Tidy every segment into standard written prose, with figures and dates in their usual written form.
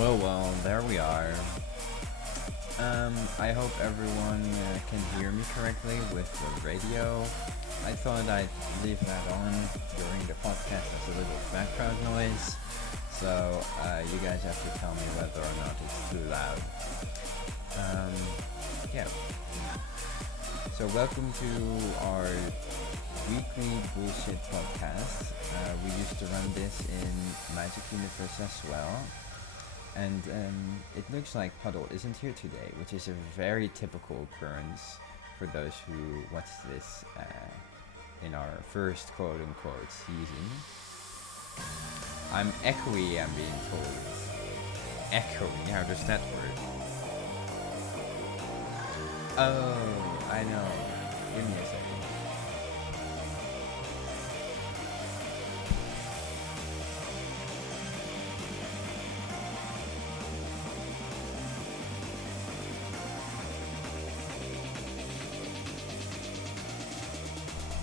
Well, there we are. I hope everyone can hear me correctly with the radio. I thought I'd leave that on during the podcast as a little background noise, so you guys have to tell me whether or not it's too loud. Yeah. So welcome to our weekly bullshit podcast. We used to run this in Magic Universe as well. And it looks like Puddle isn't here today, which is a very typical occurrence for those who watched this in our first quote-unquote season. I'm echoey, I'm being told. Echoey, how does that work? Oh, I know. Give me a second.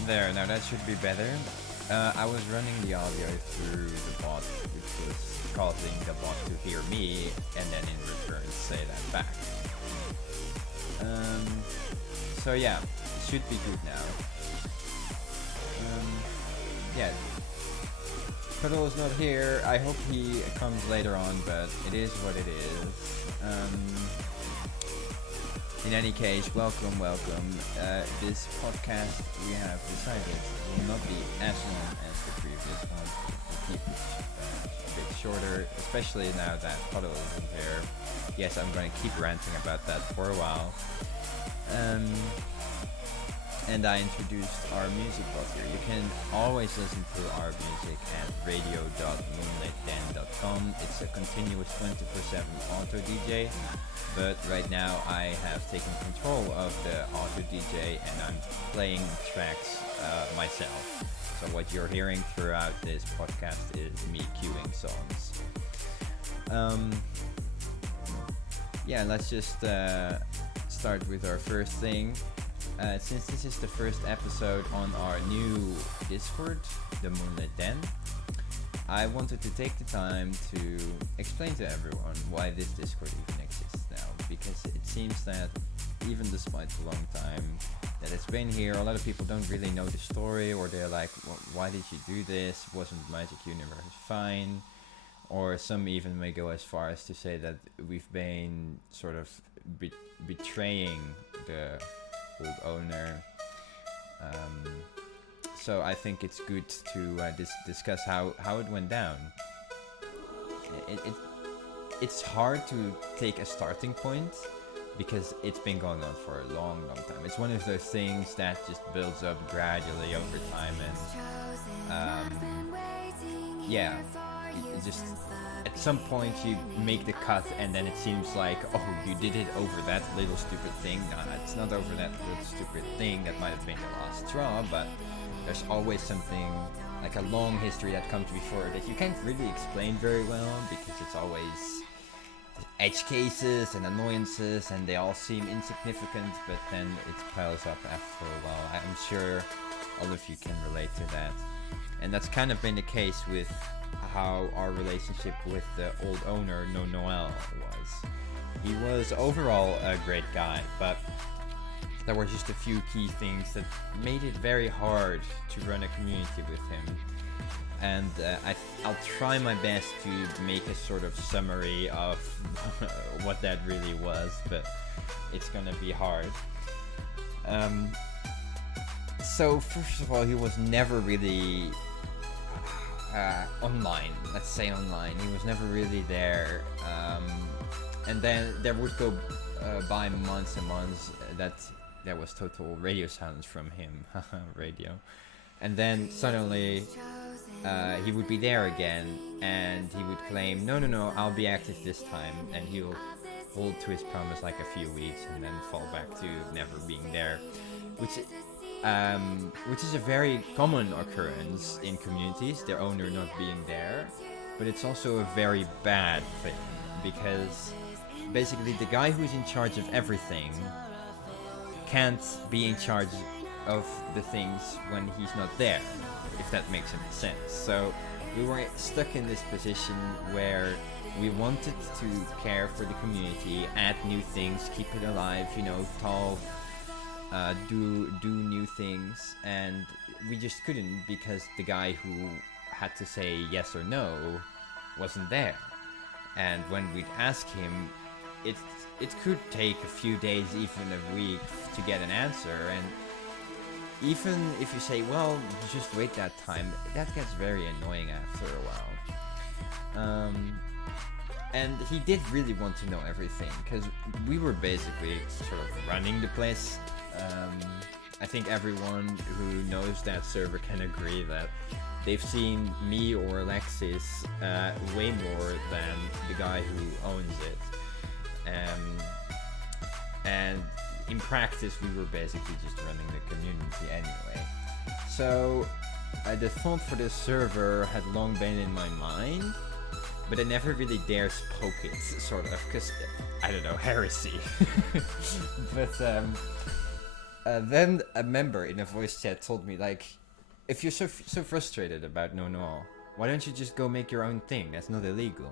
There, now that should be better. I was running the audio through the bot, which was causing the bot to hear me and then in return say that back. So yeah, it should be good now. Yeah, Puddle is not here. I hope he comes later on, but it is what it is. In any case, welcome. This podcast, we have decided, will not be as long as the previous one. We'll keep it a bit shorter, especially now that Puddle isn't here. Yes, I'm going to keep ranting about that for a while. And I introduced our music blog here. You can always listen to our music at radio.moonlightden.com. It's a continuous 24/7 auto DJ. But right now I have taken control of the auto DJ and I'm playing tracks myself. So what you're hearing throughout this podcast is me queuing songs. Yeah, let's just start with our first thing. Since this is the first episode on our new Discord, the Moonlit Den, I wanted to take the time to explain to everyone why this Discord even exists now, because it seems that even despite the long time that it's been here, a lot of people don't really know the story, or they're like, why did you do this? Wasn't Magic Universe fine? Or some even may go as far as to say that we've been sort of betraying the old owner. So I think it's good to discuss how it went down. It's hard to take a starting point because it's been going on for a long time. It's one of those things that just builds up gradually over time, and yeah, it just at some point you make the cut and then it seems like, oh, you did it over that little stupid thing. No, it's not over that little stupid thing. That might have been the last straw, but there's always something like a long history that comes before that you can't really explain very well because it's always edge cases and annoyances and they all seem insignificant, but then it piles up after a while. I'm sure all of you can relate to that. And that's kind of been the case with how our relationship with the old owner, No Noel, was. He was overall a great guy, but there were just a few key things that made it very hard to run a community with him. And I'll try my best to make a sort of summary of what that really was, but it's gonna be hard. So first of all, he was never really online. Let's say online. He was never really there. And then there would go by months and months that there was total radio silence from him. Radio. And then suddenly he would be there again and he would claim, no, I'll be active this time, and he'll hold to his promise like a few weeks and then fall back to never being there, which is a very common occurrence in communities, their owner not being there, but it's also a very bad thing because basically the guy who's in charge of everything can't be in charge of the things when he's not there, if that makes any sense. So we were stuck in this position where We wanted to care for the community, add new things, keep it alive, you know, talk, do new things, and we just couldn't because the guy who had to say yes or no wasn't there. And when we'd ask him, it could take a few days, even a week, to get an answer. And even if you say, well, just wait that time, that gets very annoying after a while. And he did really want to know everything, because we were basically sort of running the place. I think everyone who knows that server can agree that they've seen me or Alexis way more than the guy who owns it. And in practice, we were basically just running the community anyway. So the thought for this server had long been in my mind, but I never really dare spoke it, sort of, because, I don't know, heresy. But then a member in a voice chat told me, like, if you're so frustrated about no, why don't you just go make your own thing? That's not illegal.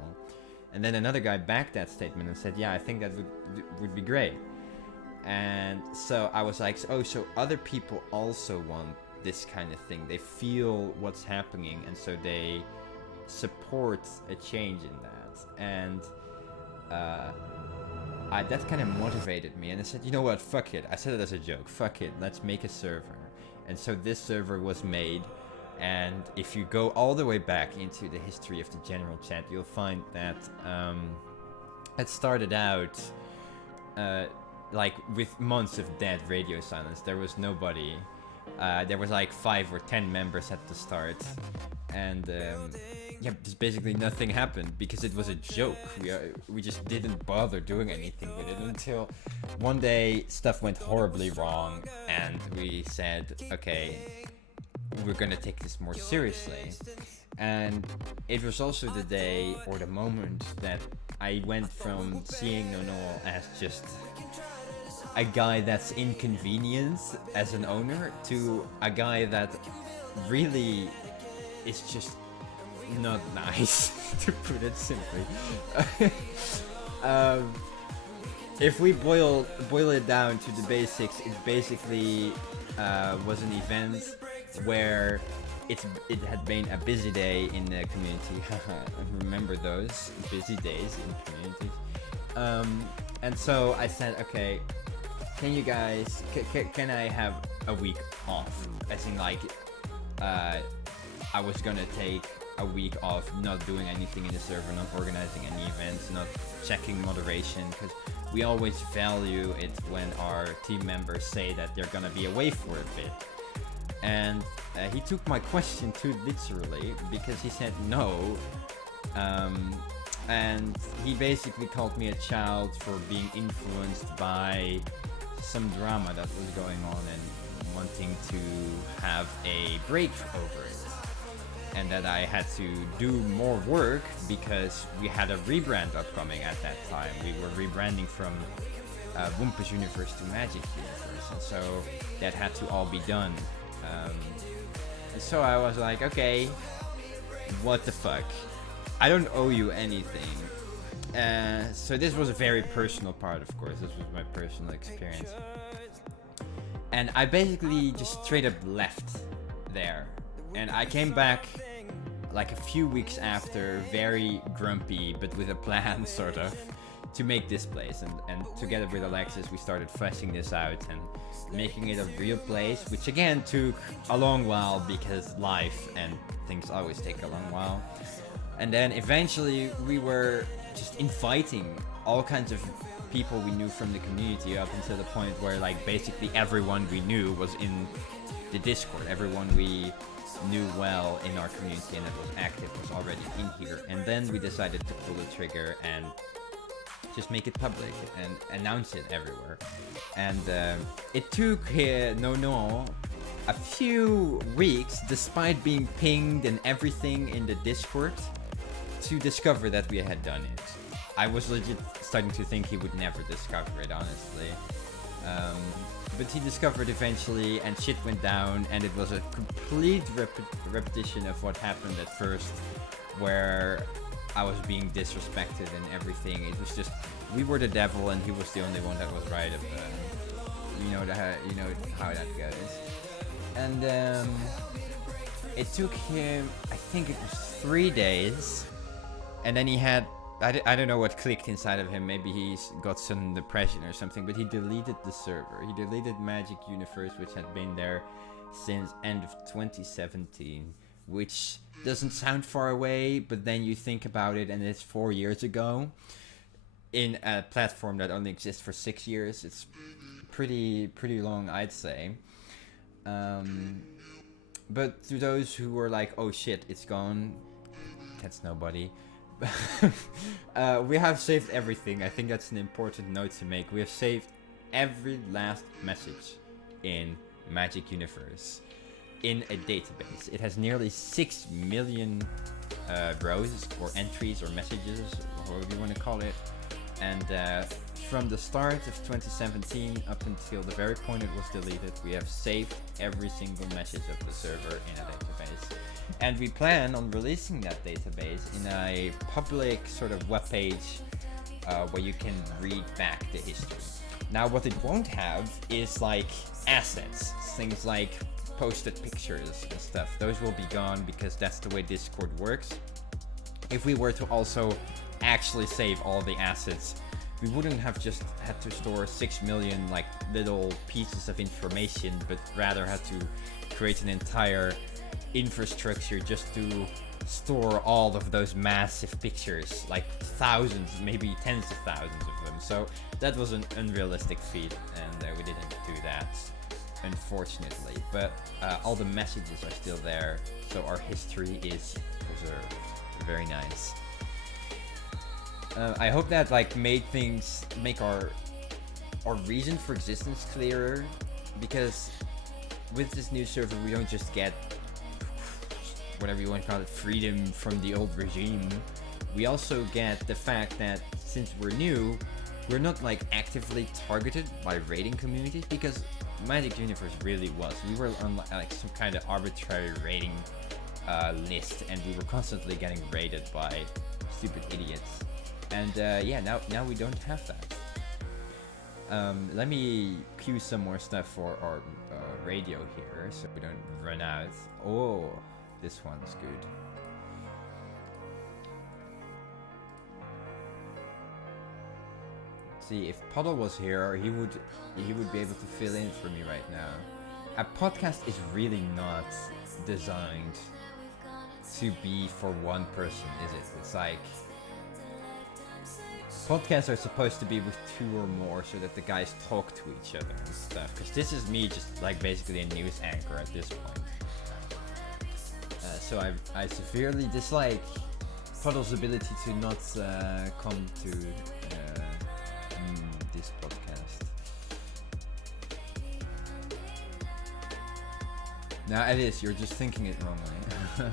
And then another guy backed that statement and said, yeah, I think that would be great. And so I was like, oh, so other people also want this kind of thing. They feel what's happening, and so they support a change in that. And that kind of motivated me, and I said, you know what, fuck it. I said it as a joke, fuck it, let's make a server. And so this server was made, and if you go all the way back into the history of the general chat, you'll find that it started out like with months of dead radio silence. There was nobody. There was like 5 or 10 members at the start, and yeah, just basically nothing happened because it was a joke. We just didn't bother doing anything with it until one day stuff went horribly wrong, and we said, okay, we're gonna take this more seriously. And it was also the day or the moment that I went from seeing No as just a guy that's inconvenienced as an owner to a guy that really is just not nice, to put it simply. If we boil it down to the basics, it basically was an event where it had been a busy day in the community. Remember those busy days in communities. And so I said, okay, can you guys, can I have a week off? As in, like, I was gonna take a week off, not doing anything in the server, not organizing any events, not checking moderation, because we always value it when our team members say that they're gonna be away for a bit. And he took my question too literally, because he said no, and he basically called me a child for being influenced by some drama that was going on and wanting to have a break over it. And that I had to do more work because we had a rebrand upcoming at that time. We were rebranding from Wumpus Universe to Magic Universe, and so that had to all be done. And so I was like, okay, what the fuck? I don't owe you anything. So this was a very personal part, of course. This was my personal experience. And I basically just straight up left there. And I came back like a few weeks after, very grumpy, but with a plan, sort of, to make this place. And together with Alexis, we started fleshing this out and making it a real place, which again took a long while because life and things always take a long while. And then eventually we were just inviting all kinds of people we knew from the community, up until the point where, like, basically everyone we knew was in the Discord. Everyone we knew well in our community and that was active was already in here. And then we decided to pull the trigger and just make it public and announce it everywhere. And it took a few weeks, despite being pinged and everything in the Discord, to discover that we had done it. I was legit starting to think he would never discover it, honestly. But he discovered eventually, and shit went down, and it was a complete repetition of what happened at first, where I was being disrespected and everything. It was just, we were the devil and he was the only one that was right. You know how that goes. And it took him, I think it was 3 days, and then he had, I don't know what clicked inside of him. Maybe he's got some depression or something, but he deleted the server. He deleted Magic Universe, which had been there since end of 2017, which doesn't sound far away, but then you think about it and it's 4 years ago in a platform that only exists for 6 years. It's pretty long, I'd say. But to those who were like, oh shit, it's gone, that's nobody. We have saved everything. I think that's an important note to make. We have saved every last message in Magic Universe in a database. It has nearly 6 million rows or entries or messages, however you want to call it. And from the start of 2017 up until the very point it was deleted, we have saved every single message of the server in a database. And we plan on releasing that database in a public sort of webpage where you can read back the history. Now what it won't have is like assets, things like posted pictures and stuff. Those will be gone because that's the way Discord works. If we were to also actually save all the assets, we wouldn't have just had to store 6 million like little pieces of information, but rather had to create an entire infrastructure just to store all of those massive pictures, like thousands, maybe tens of thousands of them. So that was an unrealistic feat, and we didn't do that, unfortunately. But all the messages are still there, so our history is preserved. Very nice. I hope that like make our reason for existence clearer, because with this new server we don't just get whatever you want to call it, freedom from the old regime. We also get the fact that since we're new, we're not like actively targeted by raiding communities, because Magic Universe really was. We were on like some kind of arbitrary raiding list, and we were constantly getting raided by stupid idiots. And yeah, now we don't have that. Let me cue some more stuff for our radio here, so we don't run out. Oh, this one's good. See, if Puddle was here, he would be able to fill in for me right now. A podcast is really not designed to be for one person, is it? It's like podcasts are supposed to be with 2 or more, so that the guys talk to each other and stuff. Because this is me just like basically a news anchor at this point. So I severely dislike Puddle's ability to not come to this podcast. No, it is. You're just thinking it wrongly.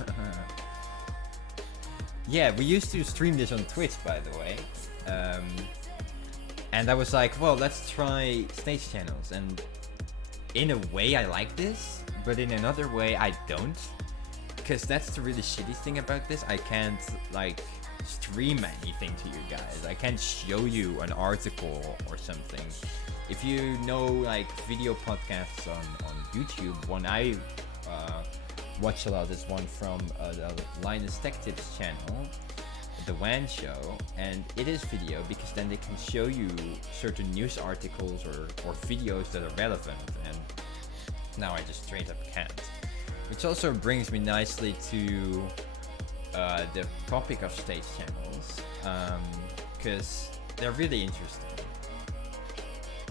Yeah, we used to stream this on Twitch, by the way. And I was like, well, let's try stage channels. And in a way, I like this, but in another way, I don't. Because that's the really shitty thing about this. I can't, like, stream anything to you guys. I can't show you an article or something. If you know, like, video podcasts on YouTube, one I watch a lot is one from the Linus Tech Tips channel, The WAN Show, and it is video because then they can show you certain news articles or videos that are relevant, and now I just straight up can't. Which also brings me nicely to the topic of stage channels, because they're really interesting.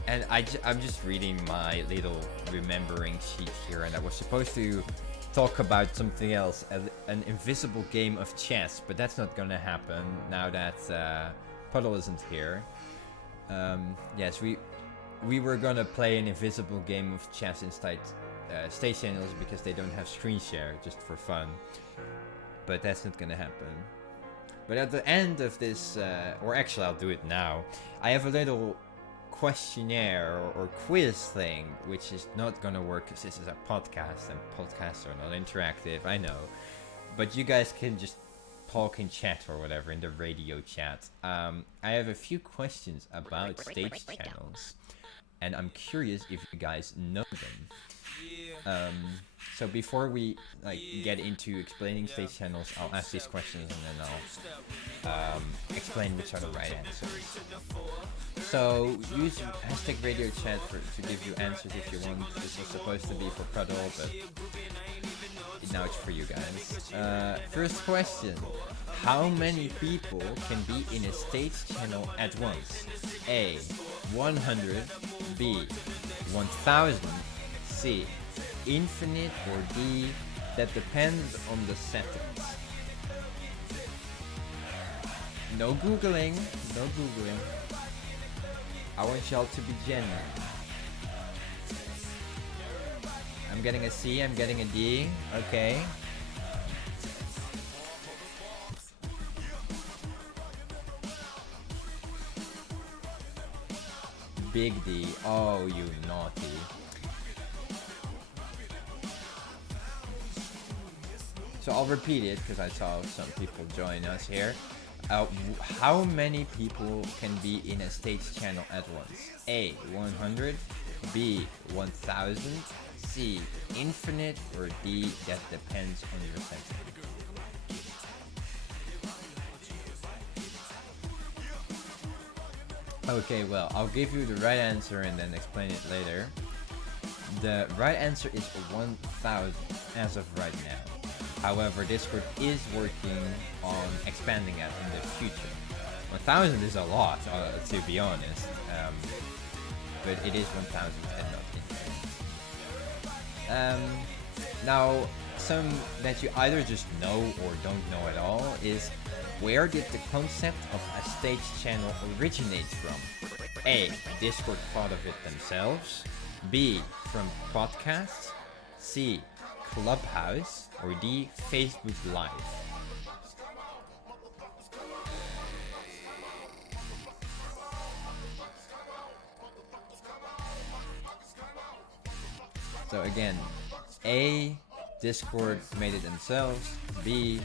And I'm just reading my little remembering sheet here, and I was supposed to talk about something else, an invisible game of chess, but that's not gonna happen now that Puddle isn't here. Yes, we were gonna play an invisible game of chess inside stage channels because they don't have screen share, just for fun. But that's not gonna happen. But at the end of this, or actually I'll do it now, I have a little questionnaire or quiz thing, which is not gonna work because this is a podcast and podcasts are not interactive, I know. But you guys can just talking chat or whatever, in the radio chat. I have a few questions about stage channels, and I'm curious if you guys know them. So before we get into explaining stage channels, I'll ask these questions and then I'll explain which are the right answers. So use hashtag radio chat to give you answers if you want. This was supposed to be for Puddle, but now it's for you guys. First question. How many people can be in a stage channel at once? A. 100. B. 1000. C. Infinite. Or D. That depends on the settings. No googling. No googling. I want y'all to be genuine. I'm getting a C, I'm getting a D. Okay. Big D. Oh, you naughty. So I'll repeat it because I saw some people join us here. How many people can be in a stage channel at once? A. 100. B. 1000. C. Infinite. Or D. That depends on your setting. Okay, well, I'll give you the right answer and then explain it later. The right answer is 1000 as of right now. However, Discord is working on expanding that in the future. 1000 is a lot, to be honest, but it is 1000 and not infinite. Now, some that you either just know or don't know at all is, where did the concept of a stage channel originate from? A. Discord thought of it themselves. B. From podcasts. C. ClubHouse. Or D. Facebook Live. So again, A. Discord made it themselves. B.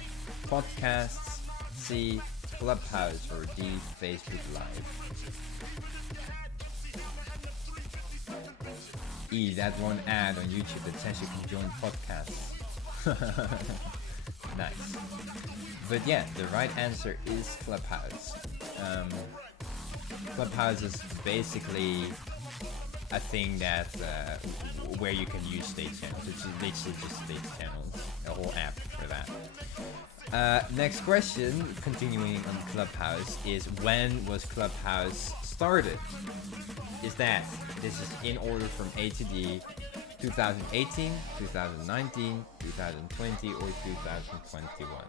Podcasts. C. ClubHouse. Or D. Facebook Live. E. That one ad on YouTube that says you can join podcasts. Nice. But yeah, the right answer is ClubHouse. ClubHouse is basically a thing that where you can use stage channels. It's literally just stage channels, a whole app for that. Next question, continuing on ClubHouse, is when was ClubHouse started? This is in order from A to D. 2018, 2019, 2020, or 2021.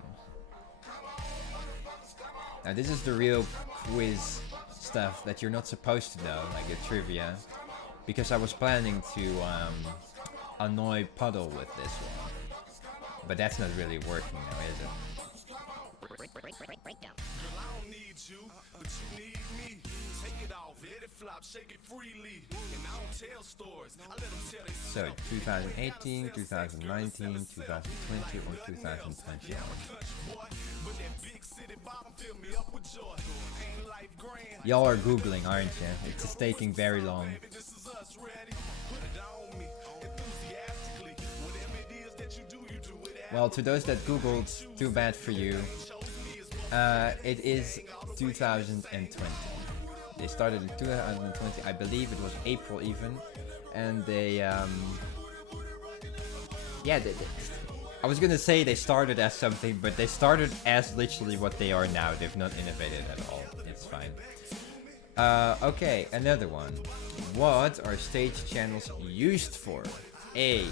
Now this is the real quiz stuff that you're not supposed to know, like the trivia, because I was planning to annoy Puddle with this one, but that's not really working now, is it? So 2018, 2019, 2020, or 2021. Y'all are googling, aren't you? It's just taking very long. Well, to those that googled, too bad for you. It is 2020. They started in 2020, I believe it was April even, and they, I was gonna say they started as something, but they started as literally what they are now. They've not innovated at all. It's fine. Okay, another one. What are stage channels used for? A.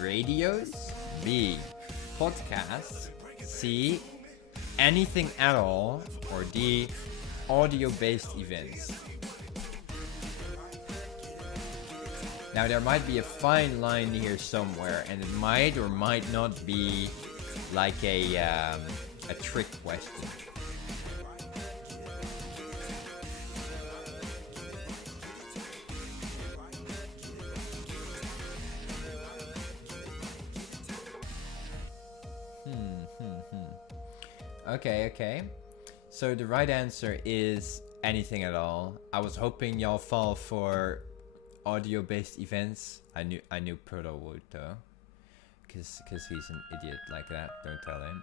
Radios. B. Podcasts. C. Anything at all. Or D. Audio-based events. Now there might be a fine line here somewhere, and it might or might not be like a trick question. Okay. So the right answer is anything at all. I was hoping y'all fall for audio-based events. I knew Puddle would though, cause he's an idiot like that. Don't tell him.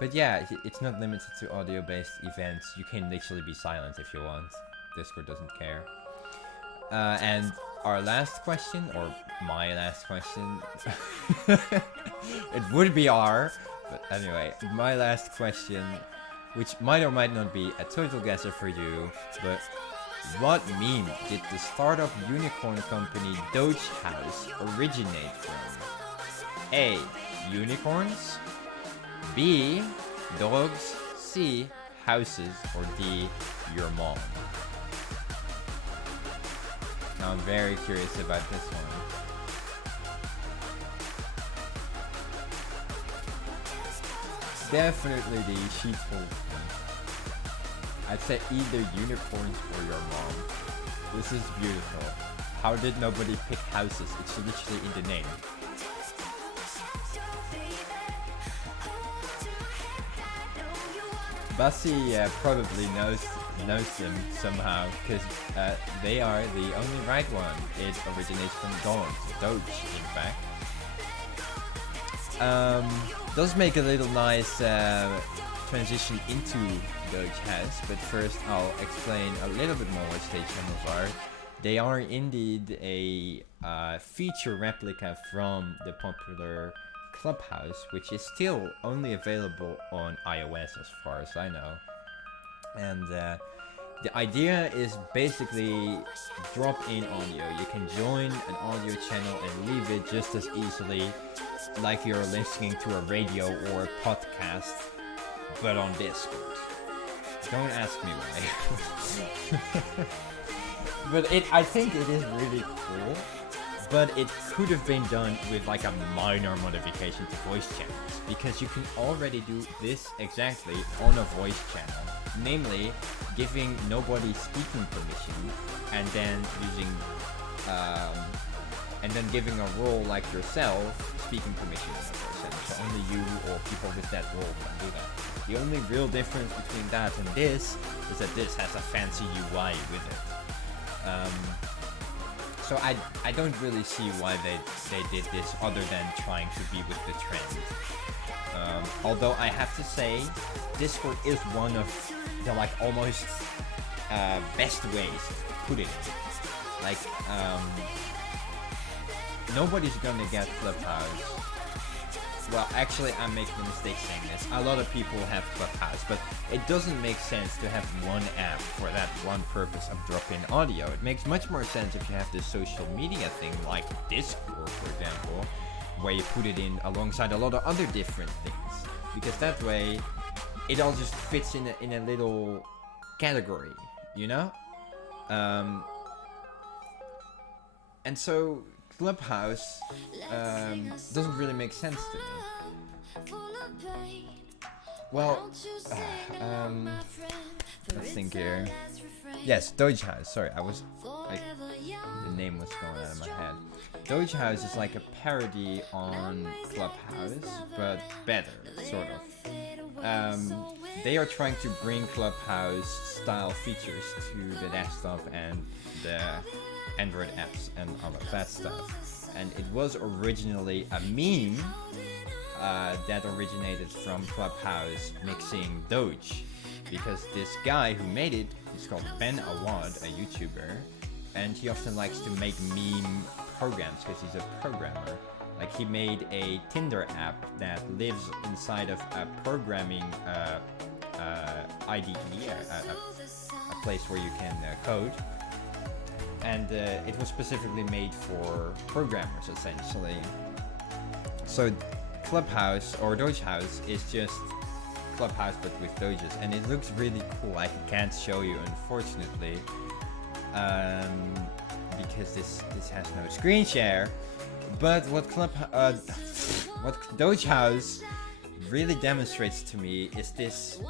But yeah, it's not limited to audio-based events. You can literally be silent if you want. Discord doesn't care. And our last question, or my last question, it would be R, but anyway, my last question, which might or might not be a total guesser for you, but what meme did the startup unicorn company ClubHouse originate from? A. Unicorns, B. Dogs, C. Houses, or D. Your mom? Now I'm very curious about this one. Definitely the sheepfold one. I'd say either unicorns or your mom. This is beautiful. How did nobody pick houses? It's literally in the name. Bassi probably knows them somehow, because they are the only right one. It originates from Doge, in fact. Does make a little nice transition into ClubHouse, but first I'll explain a little bit more what stage channels are. They are indeed a feature replica from the popular ClubHouse, which is still only available on iOS as far as I know. And the idea is basically drop-in audio. You can join an audio channel and leave it just as easily like you're listening to a radio or a podcast, but on Discord. Don't ask me why. But I think it is really cool. But it could have been done with like a minor modification to voice channels, because you can already do this exactly on a voice channel, namely giving nobody speaking permission and then giving a role like yourself speaking permission in a person. So only you or people with that role can do that. The only real difference between that and this is that this has a fancy UI with it. So I don't really see why they did this other than trying to be with the trend. Although I have to say, Discord is one of the like almost best ways to put it. Like nobody's gonna get ClubHouse. Well, actually, I'm making a mistake saying this. A lot of people have ClubHouse, but it doesn't make sense to have one app for that one purpose of drop-in audio. It makes much more sense if you have this social media thing like Discord, for example, where you put it in alongside a lot of other different things. Because that way, it all just fits in a little category, you know? And so ClubHouse doesn't really make sense to me. Well, let's think here. Yes, ClubHouse. Sorry, I was like, the name was going out of my head. ClubHouse is like a parody on ClubHouse, but better, sort of. They are trying to bring ClubHouse style features to the desktop and the Android apps and all of that stuff. And it was originally a meme that originated from ClubHouse mixing Doge, because this guy who made it is called Ben Awad, a YouTuber, and he often likes to make meme programs because he's a programmer. Like, he made a Tinder app that lives inside of a programming IDE, a place where you can code. And it was specifically made for programmers, essentially. So ClubHouse, or ClubHouse, is just ClubHouse but with Doges, and it looks really cool. I can't show you, unfortunately, because this has no screen share. But what ClubHouse really demonstrates to me is this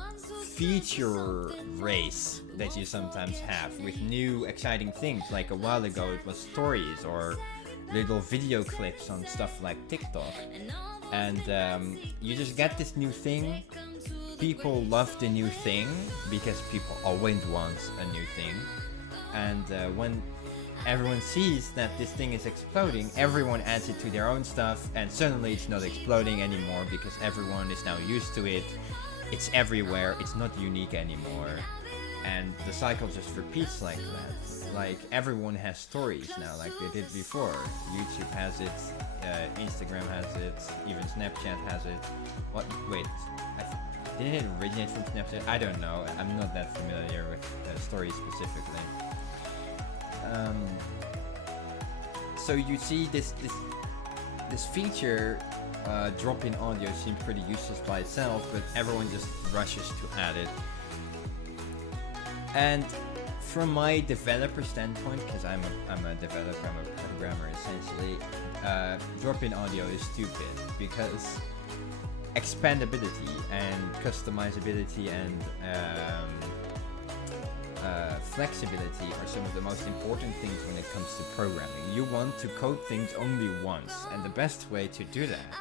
feature race that you sometimes have with new exciting things. Like a while ago it was stories, or little video clips on stuff like TikTok, and you just get this new thing. People love the new thing because people always want a new thing, and when everyone sees that this thing is exploding, everyone adds it to their own stuff, and suddenly it's not exploding anymore because everyone is now used to it. It's everywhere, it's not unique anymore, and the cycle just repeats like that. Like, everyone has stories now, like they did before. YouTube has it, Instagram has it, even Snapchat has it. What? Wait, didn't it originate from Snapchat? I don't know, I'm not that familiar with stories specifically. So you see this feature, drop-in audio, seems pretty useless by itself, but everyone just rushes to add it. And from my developer standpoint, because I'm a developer, I'm a programmer essentially, drop-in audio is stupid because expandability and customizability and flexibility are some of the most important things when it comes to programming. You want to code things only once, and the best way to do that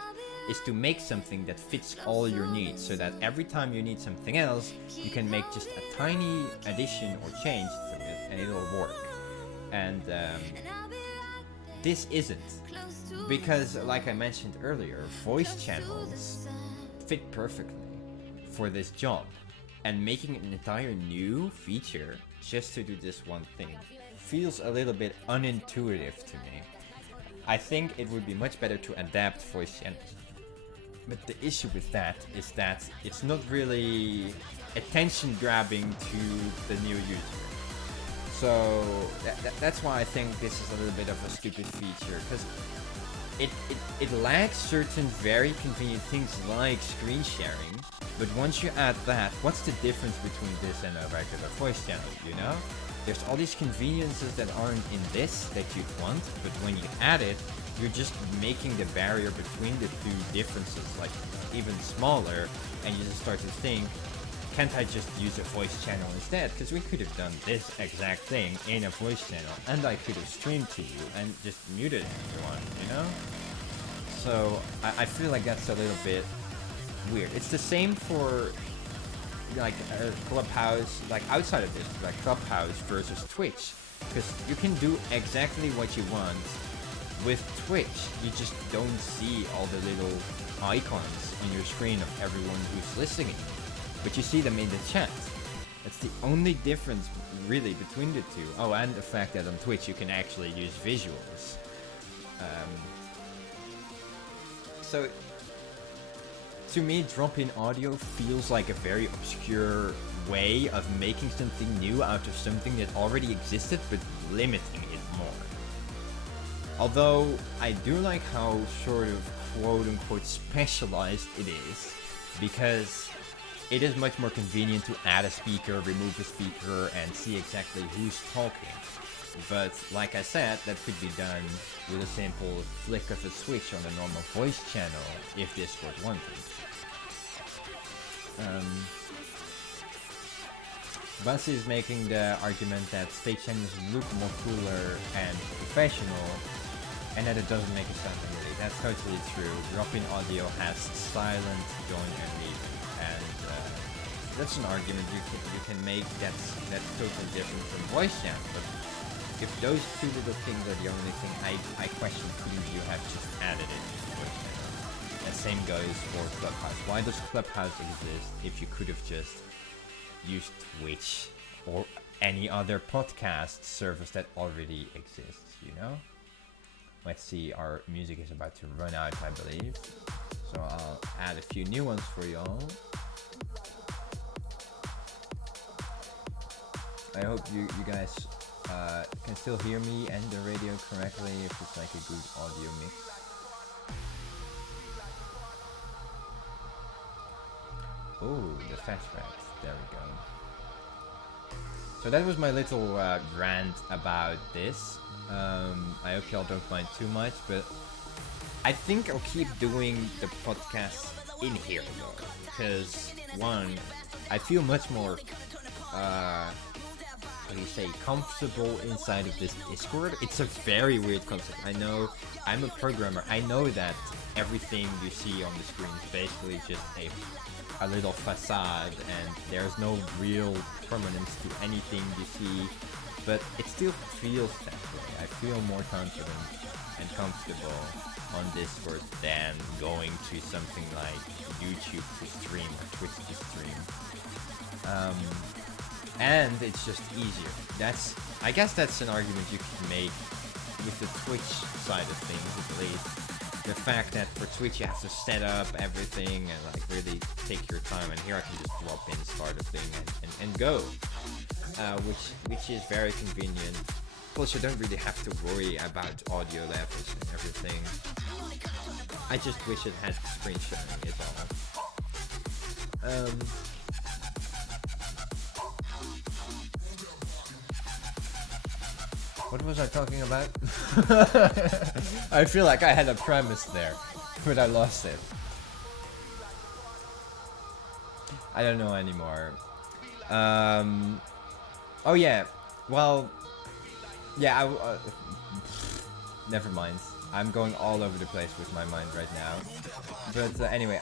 is to make something that fits all your needs, so that every time you need something else, you can make just a tiny addition or change to it and it'll work. And this isn't, because like I mentioned earlier, voice channels fit perfectly for this job, and making an entire new feature just to do this one thing feels a little bit unintuitive to me. I think it would be much better to adapt voice channels. But the issue with that is that it's not really attention grabbing to the new user. So that's why I think this is a little bit of a stupid feature, because it lacks certain very convenient things like screen sharing. But once you add that, what's the difference between this and a regular voice channel, you know? There's all these conveniences that aren't in this that you'd want, but when you add it, you're just making the barrier between the two differences like even smaller, and you just start to think, can't I just use a voice channel instead? Because we could have done this exact thing in a voice channel, and I could have streamed to you and just muted everyone, you know? So I feel like that's a little bit weird. It's the same for like ClubHouse, like outside of this, like ClubHouse versus Twitch, because you can do exactly what you want with Twitch. You just don't see all the little icons on your screen of everyone who's listening, but you see them in the chat. That's the only difference really between the two. Oh, and the fact that on Twitch you can actually use visuals. So to me, drop-in audio feels like a very obscure way of making something new out of something that already existed, but limiting it more. Although I do like how sort of quote-unquote specialized it is, because it is much more convenient to add a speaker, remove a speaker, and see exactly who's talking. But like I said, that could be done with a simple flick of a switch on a normal voice channel if this was wanted. Buzz is making the argument that stage channels look more cooler and professional, and that it doesn't make it sound familiar. That's totally true. Drop-in audio has silent, join, and leave, and that's an argument you can make that's totally different from voice channel. But if those two little things are the only thing, I question, couldn't you have just added it to voice channel? And same goes for ClubHouse. Why does ClubHouse exist if you could have just used Twitch or any other podcast service that already exists, you know? Let's see, our music is about to run out, I believe. So I'll add a few new ones for y'all. I hope you guys can still hear me and the radio correctly, if it's like a good audio mix. Oh, the fast rants. There we go. So that was my little rant about this. I hope y'all don't mind too much, but I think I'll keep doing the podcast in here though, because one, I feel much more how do you say, comfortable inside of this Discord. It's a very weird concept. I know, I'm a programmer. I know that everything you see on the screen is basically just a little facade, and there's no real permanence to anything you see, but it still feels that way. I feel more confident and comfortable on Discord than going to something like YouTube to stream or Twitch to stream. And it's just easier. I guess that's an argument you could make with the Twitch side of things, at least. The fact that for Twitch you have to set up everything and like really take your time, and here I can just drop in, start a thing, and go, which is very convenient. Plus you don't really have to worry about audio levels and everything. I just wish it had screen sharing is all. What was I talking about? I feel like I had a premise there, but I lost it. I don't know anymore. Oh yeah, well, yeah, never mind. I'm going all over the place with my mind right now. But anyway,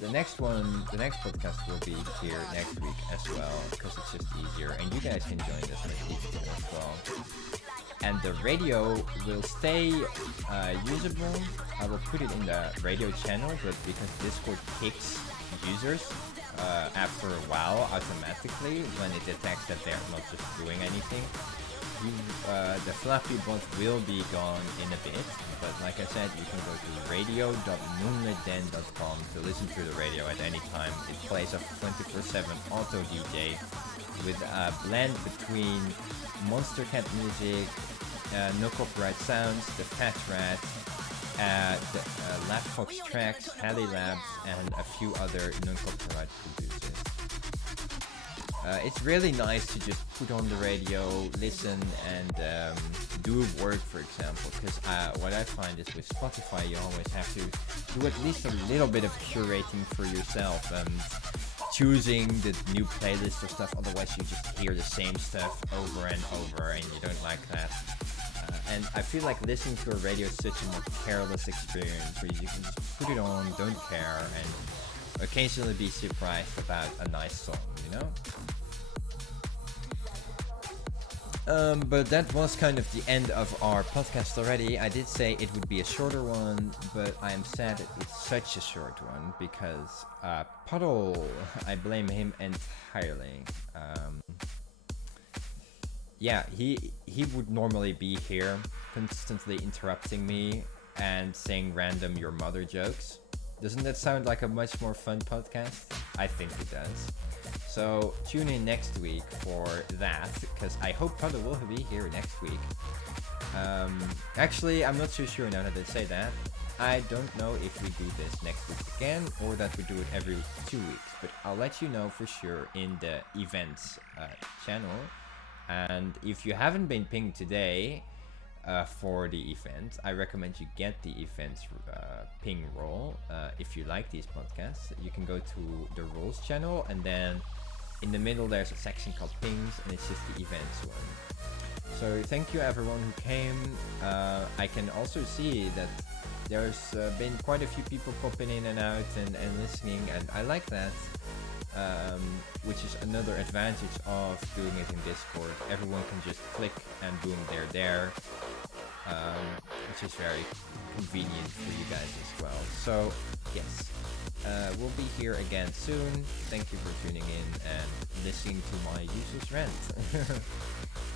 the next podcast will be here next week as well, because it's just easier, and you guys can join us on Discord as well. And the radio will stay usable. I will put it in the radio channel, but because Discord kicks users after a while automatically when it detects that they're not just doing anything, the Fluffy bot will be gone in a bit. But like I said, you can go to radio.moonlitden.com to listen to the radio at any time. It plays a 24/7 auto DJ with a blend between Monster Cat music, no copyright sounds, the Fat Rat, the Lab Fox tracks, Heli Labs, and a few other non-copyright producers. It's really nice to just put on the radio, listen, and do work, for example, because what I find is with Spotify you always have to do at least a little bit of curating for yourself and choosing the new playlist or stuff, otherwise you just hear the same stuff over and over and you don't like that. And I feel like listening to a radio is such a more careless experience where you can just put it on, don't care, and occasionally be surprised about a nice song, you know? But that was kind of the end of our podcast already. I did say it would be a shorter one, but I am sad that it's such a short one because Puddle, I blame him entirely. Yeah, he would normally be here, constantly interrupting me and saying random your mother jokes. Doesn't that sound like a much more fun podcast? I think it does. So tune in next week for that, because I hope Puddle will be here next week. Actually, I'm not so sure now that I say that. I don't know if we do this next week again or that we do it every 2 weeks, but I'll let you know for sure in the events channel. And if you haven't been pinged today for the event, I recommend you get the events ping role. If you like these podcasts, you can go to the roles channel, and then in the middle there's a section called pings, and it's just the events one. So thank you everyone who came. I can also see that there's been quite a few people popping in and out and listening, and I like that. Which is another advantage of doing it in Discord. Everyone can just click and boom, they're there, which is very convenient for you guys as well. So yes, we'll be here again soon. Thank you for tuning in and listening to my useless rant.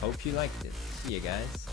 Hope you liked it. See you guys.